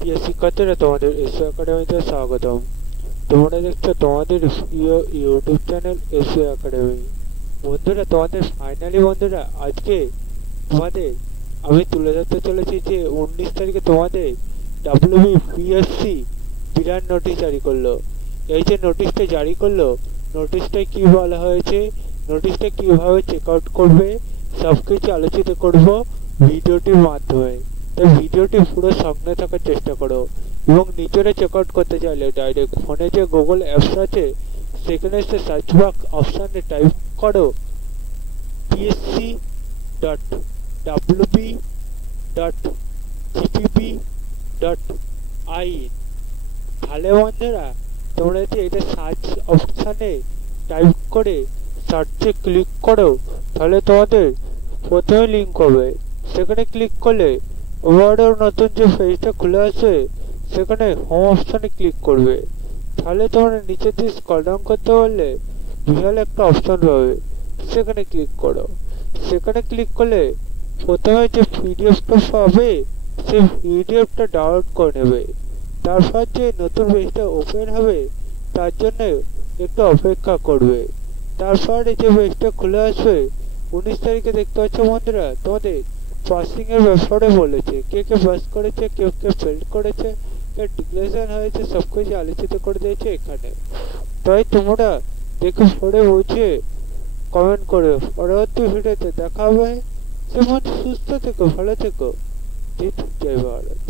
প্রিয় শিক্ষার্থীরা, তোমাদের এসো একাডেমিতে স্বাগতম। তোমরা দেখছো তোমাদের প্রিয় ইউটিউব চ্যানেল এসো একাডেমি। বন্ধুরা, তোমাদের ফাইনালি বন্ধুরা, আজকে তোমাদের আমি তুলে ধরতে চলেছি যে 19 তারিখে তোমাদের WBPSC বিরাট নোটিশ জারি করলো। এই যে নোটিশটা জারি করলো, নোটিশটায় কি বলা হয়েছে, নোটিশটা কিভাবে চেক আউট করবে, সব কিছু আলোচিত করব ভিডিওটির মাধ্যমে। তাই ভিডিওটি পুরো সঙ্গে থাকার চেষ্টা করো। এবং নিজেরা চেক আউট করতে চাইলে ডাইরেক্ট ফোনে যে গুগল অ্যাপস আছে সেখানে এসে সার্চ বক্স অপশানে টাইপ করো psc.wb.gpp.in। তাহলে বন্ধুরা, তোমরা যদি এটা সার্চ অপশানে টাইপ করে সার্চে ক্লিক করো, তাহলে তোমাদের প্রথমে লিঙ্ক হবে। সেখানে ক্লিক করলে ওভারঅল নতুন যে পেজটা খুলে আসে সেখানে হোম অপশানে ক্লিক করবে। তাহলে তোমরা নিচের দিকে স্ক্রল ডাউন করতে পারলে বিশাল একটা অপশান পাবে, সেখানে ক্লিক করো। সেখানে ক্লিক করলে প্রথমে যে পিডিএফটা পাবে সেই পিডিএফটা ডাউনলোড করে নেবে। তারপর যে নতুন পেজটা ওপেন হবে তার জন্য একটু অপেক্ষা করবে। তারপরে যে পেজটা খুলে আসবে 19 তারিখে দেখতে পাচ্ছ বন্ধুরা, তোমাদের পাসিং এর ব্যাপারে বলেছে, কে কে পাস করেছে, কেউ কে ফেল করেছে, কে ডিক্লারেশন হয়েছে, সব কিছু আলোচিত করে দিয়েছে এখানে। তাই তোমরা দেখে পড়ে বুঝে কমেন্ট করো। পরবর্তী ভিডিওতে দেখা হবে। যেমন সুস্থ থেকো, ভালো থেকো। জয় ভারত।